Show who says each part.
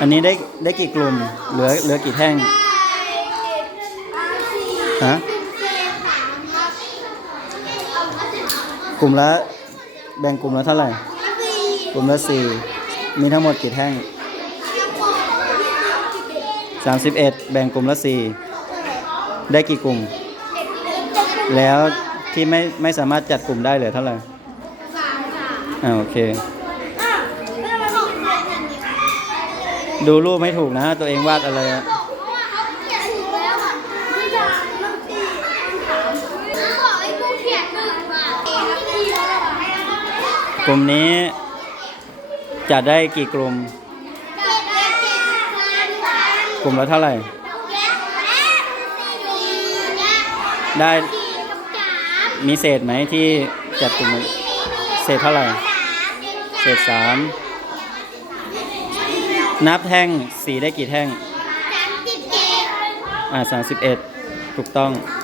Speaker 1: อันนี้ได้ได้กี่กลุ่ม เหลือเหลือกี่แท่งฮะกลุ่มละแบ่งกลุ่มละเท่าไหร่ กลุ่มละสี่มีทั้งหมดกี่แท่งสามสิบเอ็ดแบ่งกลุ่มละสี่ได้กี่กลุ่ม แล้วที่ไม่ไม่สามารถจัดกลุ่มได้เหลือเท่าไหร่อ่าโอเค ดูรูปไม่ถูกนะ ตัวเองวาดอะไรอะกลุ่มนี้จัดได้กี่กลุ่ม กลุ่มละเท่าไหร่ ได้มีเศษไหมที่จัดกลุ่มเศษเท่าไหร่ เศษสาม นับแท่งสีได้กี่แท่ง อ่าสามสิบเอ็ดถูกต้อง
Speaker 2: เ